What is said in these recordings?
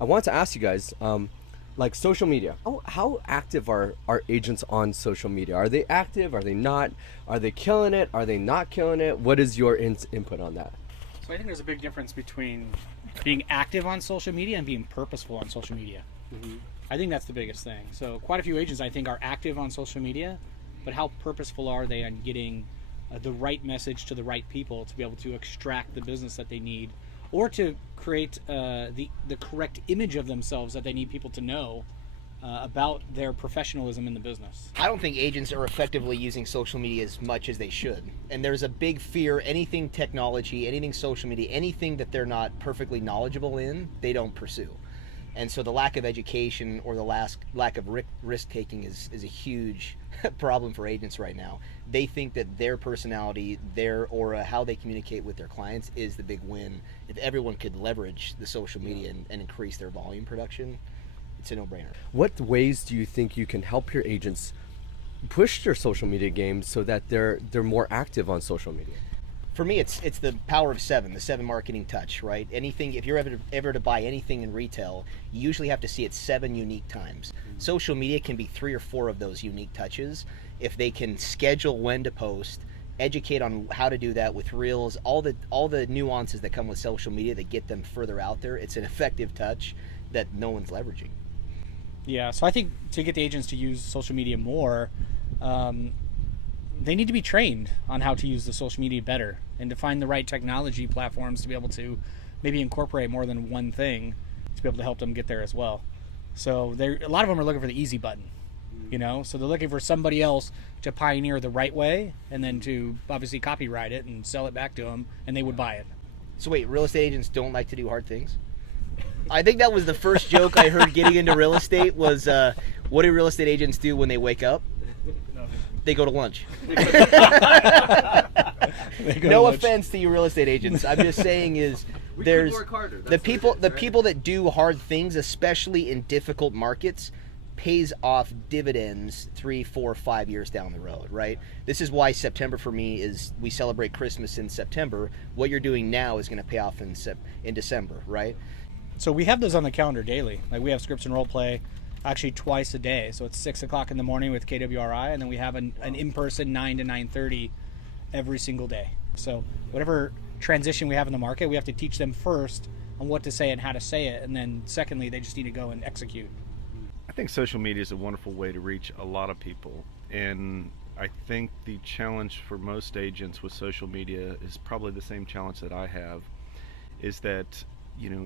I want to ask you guys, like social media. How active are agents on social media? Are they active? Are they not? Are they killing it? Are they not killing it? What is your input on that? So I think there's a big difference between being active on social media and being purposeful on social media. I think that's the biggest thing. So quite a few agents, I think, are active on social media, but how purposeful are they on getting the right message to the right people to be able to extract the business that they need, or to create the correct image of themselves that they need people to know about their professionalism in the business? I don't think agents are effectively using social media as much as they should. And there's a big fear, anything technology, anything social media, anything that they're not perfectly knowledgeable in, they don't pursue. And so the lack of education or the lack of risk taking is a huge problem for agents right now. They think that their personality, their aura, how they communicate with their clients is the big win. If everyone could leverage the social media and increase their volume production, it's a no-brainer. What ways do you think you can help your agents push their social media game so that they're more active on social media? For me, it's the power of seven, the seven marketing touch, right? Anything, if you're ever to buy anything in retail, you usually have to see it 7 unique times. Social media can be 3 or 4 of those unique touches. If they can schedule when to post, educate on how to do that with reels, all the nuances that come with social media that get them further out there, it's an effective touch that no one's leveraging. Yeah, so I think to get the agents to use social media more, they need to be trained on how to use the social media better and to find the right technology platforms to be able to maybe incorporate more than one thing to be able to help them get there as well. So a lot of them are looking for the easy button, so they're looking for somebody else to pioneer the right way and then to obviously copyright it and sell it back to them, and they would buy it. So wait, real estate agents don't like to do hard things? I think that was the first joke I heard getting into real estate was, what do real estate agents do when they wake up? They go to lunch. No offense to you real estate agents. I'm just saying is there's the people that do hard things, especially in difficult markets, pays off dividends 3, 4, 5 years down the road, right? This is why September for me is we celebrate Christmas in September. What you're doing now is going to pay off in December, right? So we have those on the calendar daily. Like we have scripts and role play actually twice a day. So it's 6 o'clock in the morning with KWRI, and then we have an in-person 9 to 9:30 every single day. So whatever transition we have in the market, we have to teach them first on what to say and how to say it, and then secondly, they just need to go and execute. I think social media is a wonderful way to reach a lot of people, and I think the challenge for most agents with social media is probably the same challenge that I have, is that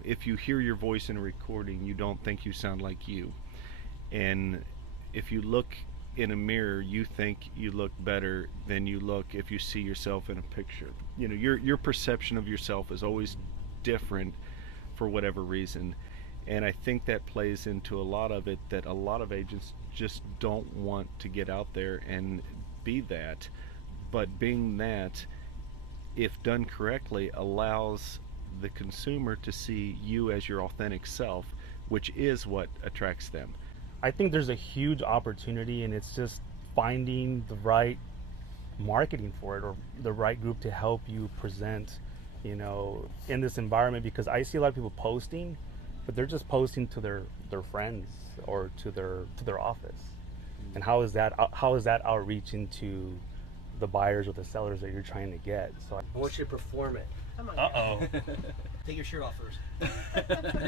if you hear your voice in a recording, you don't think you sound like you. And if you look in a mirror, you think you look better than you look if you see yourself in a picture. Your perception of yourself is always different for whatever reason. And I think that plays into a lot of it, that a lot of agents just don't want to get out there and be that. But being that, if done correctly, allows the consumer to see you as your authentic self, which is what attracts them. I think there's a huge opportunity, and it's just finding the right marketing for it, or the right group to help you present, in this environment. Because I see a lot of people posting, but they're just posting to their friends or to their office. And how is that outreach into the buyers or the sellers that you're trying to get? So I want you to perform it. Uh-oh. Take your shirt off first.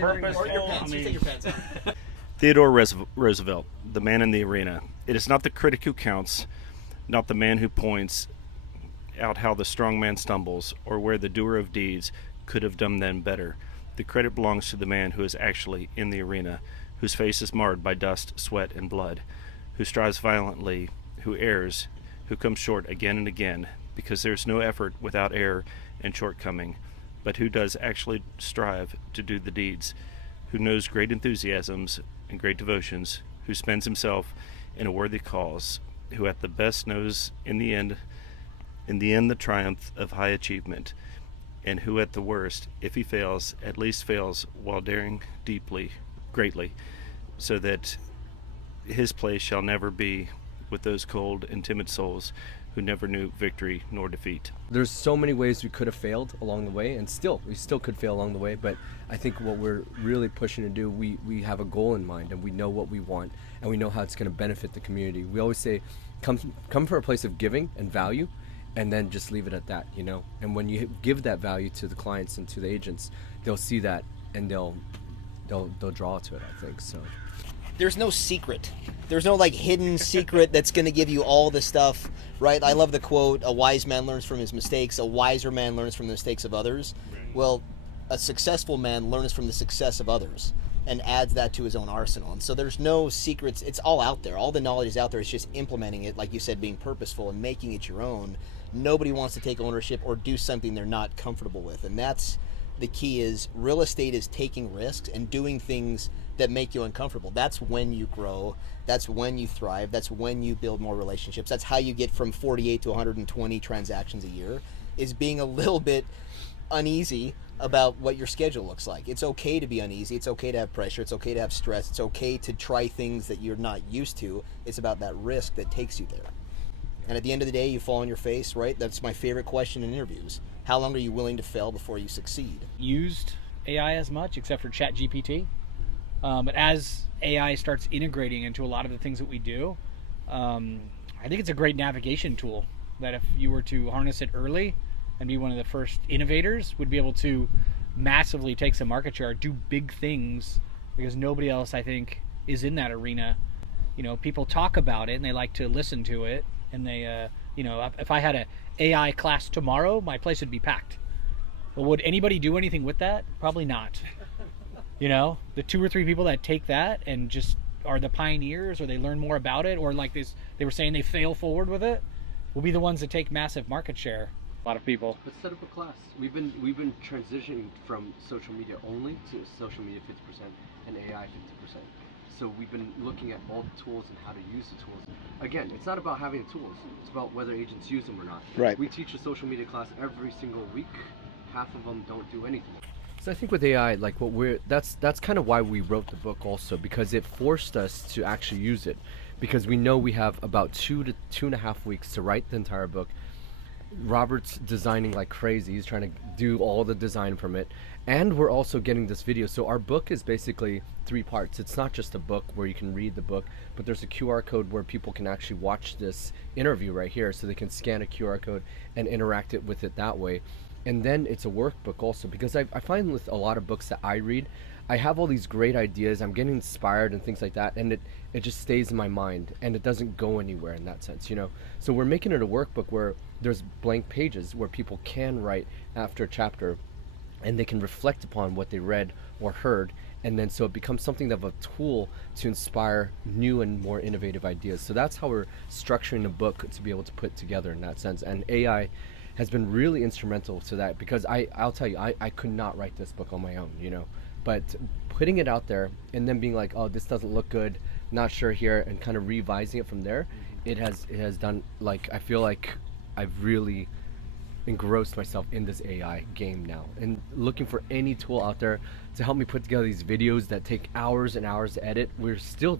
Purposeful, or your pants. You take your pants off. Theodore Roosevelt, the man in the arena. It is not the critic who counts, not the man who points out how the strong man stumbles, or where the doer of deeds could have done them better. The credit belongs to the man who is actually in the arena, whose face is marred by dust, sweat, and blood, who strives violently, who errs, who comes short again and again, because there is no effort without error and shortcoming, but who does actually strive to do the deeds, who knows great enthusiasms and great devotions, who spends himself in a worthy cause, who at the best knows in the end the triumph of high achievement, and who at the worst, if he fails, at least fails while daring greatly, so that his place shall never be with those cold and timid souls who never knew victory nor defeat. There's so many ways we could have failed along the way, and we still could fail along the way, but I think what we're really pushing to do, we have a goal in mind, and we know what we want, and we know how it's going to benefit the community. We always say, come from a place of giving and value, and then just leave it at that, you know. And when you give that value to the clients and to the agents, they'll see that, and they'll draw to it, I think. So there's no secret. There's no like hidden secret that's going to give you all the stuff, right? I love the quote, a wise man learns from his mistakes, a wiser man learns from the mistakes of others. Well, a successful man learns from the success of others and adds that to his own arsenal. And so there's no secrets. It's all out there. All the knowledge is out there. It's just implementing it, like you said, being purposeful and making it your own. Nobody wants to take ownership or do something they're not comfortable with. And that's the key. Is real estate is taking risks and doing things that make you uncomfortable. That's when you grow. That's when you thrive. That's when you build more relationships. That's how you get from 48 to 120 transactions a year, is being a little bit uneasy about what your schedule looks like. It's okay to be uneasy. It's okay to have pressure. It's okay to have stress. It's okay to try things that you're not used to. It's about that risk that takes you there. And at the end of the day, you fall on your face, right? That's my favorite question in interviews. How long are you willing to fail before you succeed? Used AI as much, except for ChatGPT. But as AI starts integrating into a lot of the things that we do, I think it's a great navigation tool that if you were to harness it early and be one of the first innovators, would be able to massively take some market share, do big things, because nobody else, I think, is in that arena. You know, people talk about it and they like to listen to it, and they, if I had a AI class tomorrow, my place would be packed. But would anybody do anything with that? Probably not. You know, the 2 or 3 people that take that and just are the pioneers, or they learn more about it, or like this, they were saying they fail forward with it, will be the ones that take massive market share. A lot of people. Let's set up a class. We've been transitioning from social media only to social media 50% and AI 50%. So we've been looking at all the tools and how to use the tools. Again, it's not about having the tools. It's about whether agents use them or not. Right. We teach a social media class every single week. Half of them don't do anything. So I think with AI, like that's kind of why we wrote the book also, because it forced us to actually use it, because we know we have about 2 to 2.5 weeks to write the entire book. Robert's designing like crazy. He's trying to do all the design from it, and we're also getting this video. So our book is basically 3 parts. It's not just a book where you can read the book, but there's a QR code where people can actually watch this interview right here, so they can scan a QR code and interact it with it that way. And then it's a workbook also, because I find with a lot of books that I read, I have all these great ideas, I'm getting inspired and things like that, and it just stays in my mind, and it doesn't go anywhere in that sense, you know. So we're making it a workbook where there's blank pages where people can write after a chapter, and they can reflect upon what they read or heard, and then so it becomes something of a tool to inspire new and more innovative ideas. So that's how we're structuring the book to be able to put together in that sense. And AI has been really instrumental to that, because I'll tell you, I could not write this book on my own, you know. But putting it out there and then being like, oh, this doesn't look good, not sure here, and kind of revising it from there, it has done, like, I feel like I've really engrossed myself in this AI game now, and looking for any tool out there to help me put together these videos that take hours and hours to edit. We're still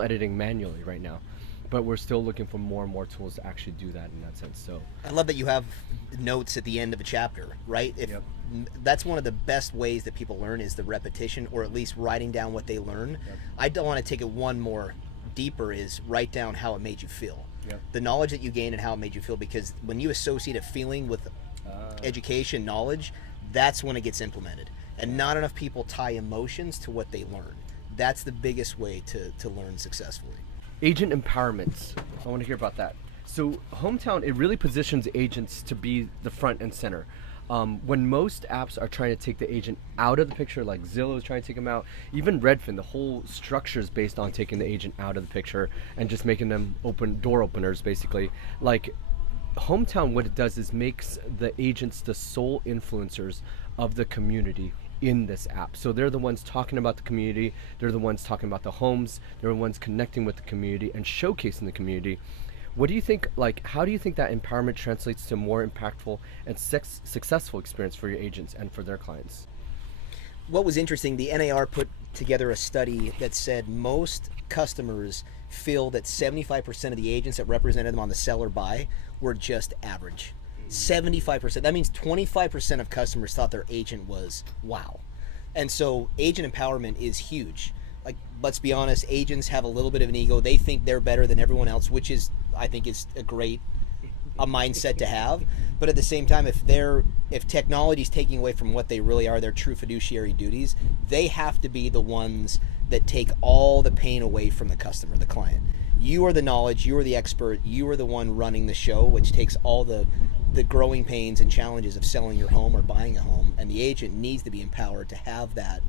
editing manually right now, but we're still looking for more and more tools to actually do that in that sense. So I love that you have notes at the end of a chapter, right? Yep. That's one of the best ways that people learn, is the repetition, or at least writing down what they learn. Yep. I don't want to take it one more deeper, is write down how it made you feel. Yep. The knowledge that you gained and how it made you feel, because when you associate a feeling with education, knowledge, that's when it gets implemented. And not enough people tie emotions to what they learn. That's the biggest way to learn successfully. agent empowerment. I want to hear about that. So Hommtown, it really positions agents to be the front and center. When most apps are trying to take the agent out of the picture, like Zillow is trying to take them out, even Redfin, the whole structure is based on taking the agent out of the picture and just making them door openers, basically. Like Hommtown, what it does is makes the agents the sole influencers of the community in this app. So they're the ones talking about the community, they're the ones talking about the homes, they're the ones connecting with the community and showcasing the community. What do you think, how do you think that empowerment translates to a more impactful and successful experience for your agents and for their clients? What was interesting, the NAR put together a study that said most customers feel that 75% of the agents that represented them on the sell or buy were just average. 75%. That means 25% of customers thought their agent was wow. And so agent empowerment is huge. Like, let's be honest, agents have a little bit of an ego. They think they're better than everyone else, which is, I think, is a mindset to have. But at the same time, if technology is taking away from what they really are, their true fiduciary duties, they have to be the ones that take all the pain away from the customer, the client. You are the knowledge, you are the expert, you are the one running the show, which takes all the growing pains and challenges of selling your home or buying a home. And the agent needs to be empowered to have that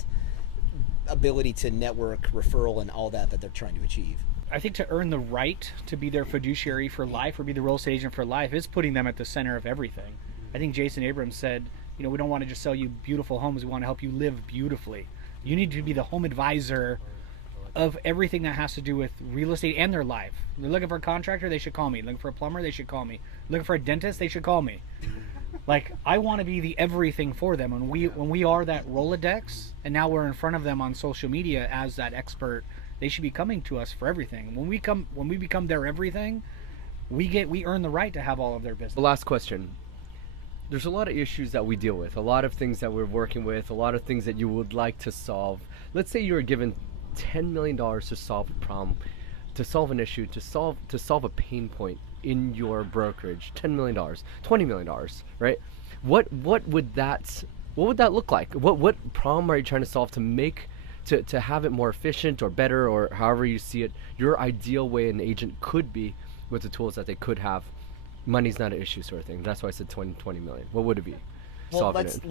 ability to network, referral, and all that they're trying to achieve. I think to earn the right to be their fiduciary for life or be the real estate agent for life is putting them at the center of everything. I think Jason Abrams said, we don't want to just sell you beautiful homes, we want to help you live beautifully. You need to be the home advisor of everything that has to do with real estate and their life. They're looking for a contractor, they should call me. Looking for a plumber, they should call me. Looking for a dentist, they should call me. Like, I want to be the everything for them. When we are that Rolodex, and now we're in front of them on social media as that expert, they should be coming to us for everything. When we become their everything, we earn the right to have all of their business. The last question. There's a lot of issues that we deal with, a lot of things that we're working with, a lot of things that you would like to solve. Let's say you were given $10 million to solve a problem, to solve an issue, to solve a pain point in your brokerage. $10 million, $20 million, right? What would that look like? What problem are you trying to solve to have it more efficient or better, or however you see it, your ideal way an agent could be with the tools that they could have? Money's not an issue, sort of thing. That's why I said 20 million. What would it be? Well, let's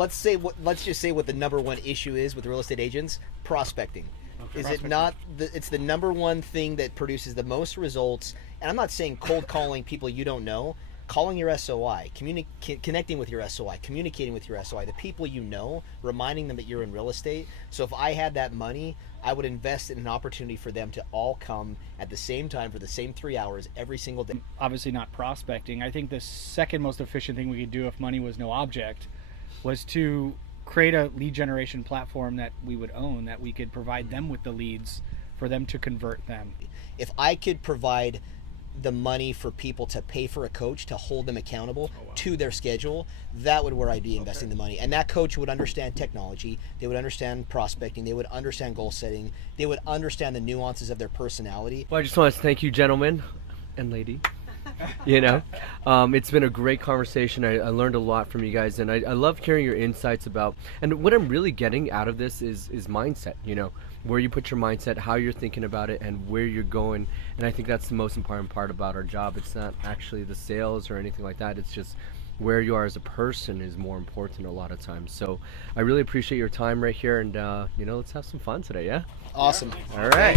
just say what the number one issue is with real estate agents: prospecting. Is it not? It's the number one thing that produces the most results. And I'm not saying cold calling people you don't know. Calling your SOI, connecting with your SOI, communicating with your SOI, the people you know, reminding them that you're in real estate. So if I had that money, I would invest in an opportunity for them to all come at the same time for the same 3 hours every single day. Obviously not prospecting. I think the second most efficient thing we could do if money was no object was to create a lead generation platform that we would own, that we could provide them with the leads for them to convert them. If I could provide the money for people to pay for a coach to hold them accountable to their schedule, that would where I'd be investing the money. And that coach would understand technology, they would understand prospecting, they would understand goal setting, they would understand the nuances of their personality. Well, I just want to thank you, gentlemen and lady. It's been a great conversation. I learned a lot from you guys, and I love hearing your insights about, and what I'm really getting out of this is mindset, where you put your mindset, how you're thinking about it, and where you're going. And I think that's the most important part about our job. It's not actually the sales or anything like that. It's just where you are as a person is more important a lot of times. So I really appreciate your time right here, and let's have some fun today. Yeah, awesome. All right.